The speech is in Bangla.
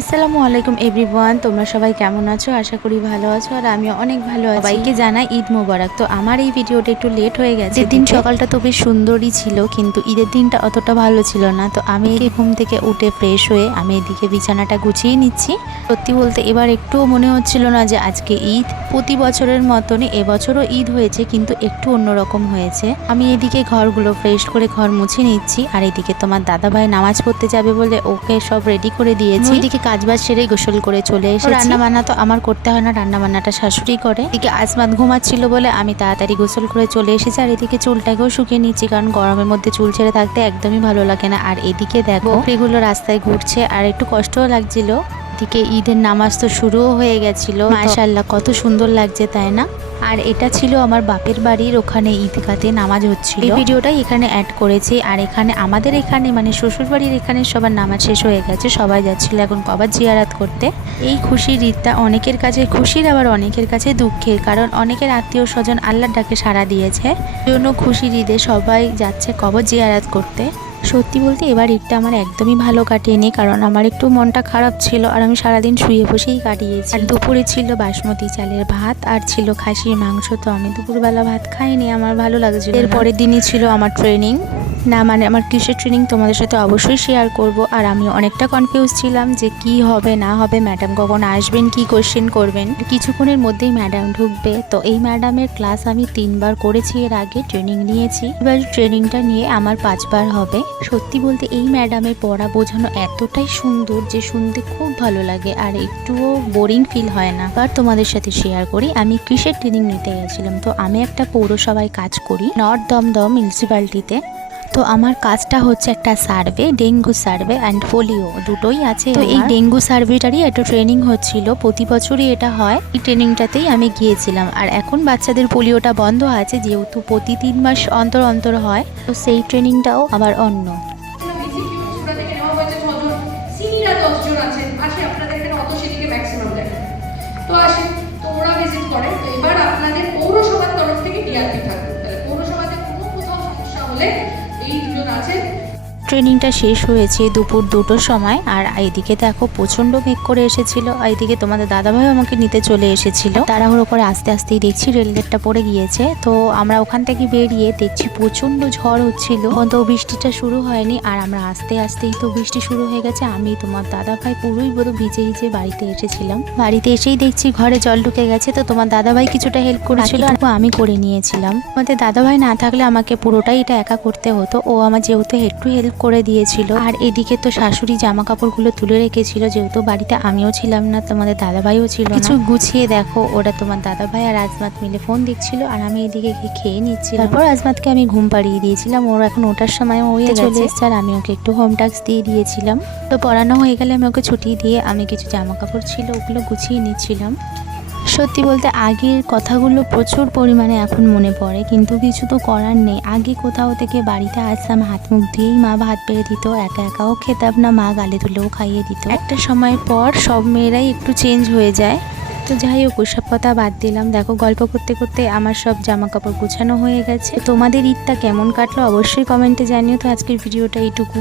আসসালামু আলাইকুম এভরিওয়ান, তোমরা সবাই কেমন আছো? আশা করি ভালো আছো আর আমিও অনেক ভালো আছি। সবাইকে জানাই ঈদ মোবারক। তো আমার এই ভিডিওটা একটু লেট হয়ে গেছে। দিন সকালটা তো বেশ সুন্দরই ছিল, কিন্তু ঈদের দিনটা অতটা ভালো ছিল না। তো আমি ঘুম থেকে উঠে ফ্রেশ হয়ে আমি এদিকে বিছানাটা গুছিয়ে নিচ্ছি। সত্যি বলতে এবার একটুও মনে হচ্ছিল না যে আজকে ঈদ। প্রতি বছরের মতনই এবছরও ঈদ হয়েছে, কিন্তু একটু অন্যরকম হয়েছে। আমি এদিকে ঘরগুলো ফ্রেশ করে ঘর মুছে নিচ্ছি, আর এদিকে তোমার দাদাভাই নামাজ পড়তে যাবে বলে ওকে সব রেডি করে দিয়েছি। এদিকে কাজবাজ সেরে গোসল করে চলে এসেছি। রান্না বান্না তো আমার করতে হয় না, রান্না বান্নাটা শাশুড়ি করে। এদিকে আসমাত ঘুমাচ্ছিল বলে আমি তাড়াতাড়ি গোসল করে চলে এসেছি, আর এদিকে চুলটাকেও শুকিয়ে নিচ্ছি, কারণ গরমের মধ্যে চুল ছেড়ে থাকতে একদমই ভালো লাগে না। আর এদিকে দেখো এগুলো রাস্তায় ঘুরছে, আর একটু কষ্টও লাগছিল। এদিকে ঈদের নামাজ তো শুরুও হয়ে গেছিল। মাশাআল্লাহ, কত সুন্দর লাগছে তাই না? আর এটা ছিল আমার বাপের বাড়ির ওখানে ঈদগাতে নামাজ হচ্ছিল। এই ভিডিওটাই এখানে অ্যাড করেছি। আর এখানে আমাদের এখানে মানে শ্বশুর বাড়ির এখানে সবার নামাজ শেষ হয়ে গেছে, সবাই যাচ্ছিল এখন কবার জিয়ারাত করতে। এই খুশির ঈদটা অনেকের কাছে খুশির, আবার অনেকের কাছে দুঃখের, কারণ অনেকের আত্মীয় স্বজন আল্লাহর ডাকে সাড়া দিয়েছে। জন্য খুশির ঈদে সবাই যাচ্ছে কবর জিয়ারাত করতে। সত্যি বলতে এবার ঈদটা আমার একদমই ভালো কাটেনি, কারণ আমার একটু মনটা খারাপ ছিল, আর আমি সারাদিন শুয়ে বসেই কাটিয়েছি। আর দুপুরে ছিল বাসমতি চালের ভাত আর ছিল খাসির মাংস। তো আমি দুপুরবেলা ভাত খাইনি, আমার ভালো লাগছিল। এর পরের দিনই ছিল আমার ট্রেনিং, না মানে আমার কিসের ট্রেনিং তোমাদের সাথে অবশ্যই শেয়ার করব। আর আমি অনেকটা কনফিউজ ছিলাম যে কি হবে না হবে, ম্যাডাম কখন আসবেন, কি কোশ্চেন করবেন। কিছুক্ষণের মধ্যেই ম্যাডাম ঢুকবে। তো এই ম্যাডামের ক্লাস আমি 3 বার করেছি, এর আগে ট্রেনিং নিয়েছি। এবার ট্রেনিংটা নিয়ে আমার 5 বার হবে। সত্যি বলতে এই ম্যাডামের পড়া বোঝানো এতটাই সুন্দর যে শুনতে খুব ভালো লাগে, আর একটুও বোরিং ফিল হয় না। আর তোমাদের সাথে শেয়ার করি, আমি কিসের ট্রেনিং নিতে গেছিলাম। তো আমি একটা পৌরসভায় কাজ করি, নর্থ দমদম মিউনিসিপ্যালিটিতে। তো আমার কাজটা হচ্ছে একটা survey, dengue survey and polio দুটোই আছে। তো এই ডেঙ্গু সার্ভেটারই একটা ট্রেনিং হচ্ছিল, প্রতি বছরই এটা হয়। এই ট্রেনিংটাতেই আমি গিয়েছিলাম। আর এখন বাচ্চাদের পোলিওটা বন্ধ আছে, যেহেতু প্রতি 3 মাস অন্তর অন্তর হয়, তো সেই ট্রেনিংটাও আবার অন্য। তো আসে, তো ওরা ভিজিট করে। তো এবার আপনাদের পৌরসভার তরফ থেকে ডিআরপি থাকবে, তাহলে পৌরসভাতে কোনো কোথাও সমস্যা হলে এই দুজন আছে। ট্রেনিংটা শেষ হয়েছে দুপুর 2টোর সময়। আর এইদিকে দেখো প্রচণ্ড মেঘ করে এসেছিল। এইদিকে তোমাদের দাদাভাই আমাকে নিতে চলে এসেছিল। তাড়াহুড়ো করে আস্তে আস্তেই দেখছি রেলগেটটা পড়ে গিয়েছে। তো আমরা ওখান থেকে বেরিয়ে দেখছি প্রচণ্ড ঝড় হচ্ছিল, তো বৃষ্টিটা শুরু হয়নি। আর আমরা আস্তে আস্তেই তো বৃষ্টি শুরু হয়ে গেছে। আমি তোমার দাদাভাই পুরোই বড় ভিজে ভিজে বাড়িতে এসেছিলাম। বাড়িতে এসেই দেখছি ঘরে জল ঢুকে গেছে। তো তোমার দাদাভাই কিছুটা হেল্প করেছিল, আর আমি করে নিয়েছিলাম। আমাদের দাদাভাই না থাকলে আমাকে পুরোটাই এটা একা করতে হতো। ও আমার যেহেতু একটু হেল্প করে দিয়েছিল। আর এদিকে তো শাশুড়ি জামা কাপড়গুলো তুলে রেখেছিল, যেহেতু বাড়িতে আমিও ছিলাম না, তোমাদের দাদাভাইও ছিল না। কিছু গুছিয়ে দেখো, ওরা তোমার দাদাভাই আর আজমাত মিলে ফোন দেখছিল, আর আমি এদিকে খেয়ে নিচ্ছি। তারপর আজমাতকে আমি ঘুম পাড়িয়ে দিয়েছিলাম, ওর এখন ওঠার সময় হয়ে চলে এসেছে। আর আমি ওকে একটু হোম টাস্ক দিয়ে দিয়েছিলাম। তো পড়ানো হয়ে গেলে আমি ওকে ছুটি দিয়ে আমি কিছু জামা কাপড় ছিল ওগুলো গুছিয়ে নিচ্ছিলাম। সত্যি বলতে আগের কথাগুলো প্রচুর পরিমাণে এখন মনে পড়ে, কিন্তু কিছু তো করার নেই। আগে কোথাও থেকে বাড়িতে আসতাম, হাত মুখ দিয়েই মা ভাত বেড়ে দিত, একা একাও খেতাম না, মা গালে তুলেও খাইয়ে দিত। একটা সময় পর সব মেয়েরাই একটু চেঞ্জ হয়ে যায়। তো যাই হোক, ওসব কথা বাদ দিলাম। দেখো গল্প করতে করতে আমার সব জামা কাপড় গুছানো হয়ে গেছে। তোমাদের ঈদটা কেমন কাটলো অবশ্যই কমেন্টে জানিও। তো আজকের ভিডিওটা এইটুকু।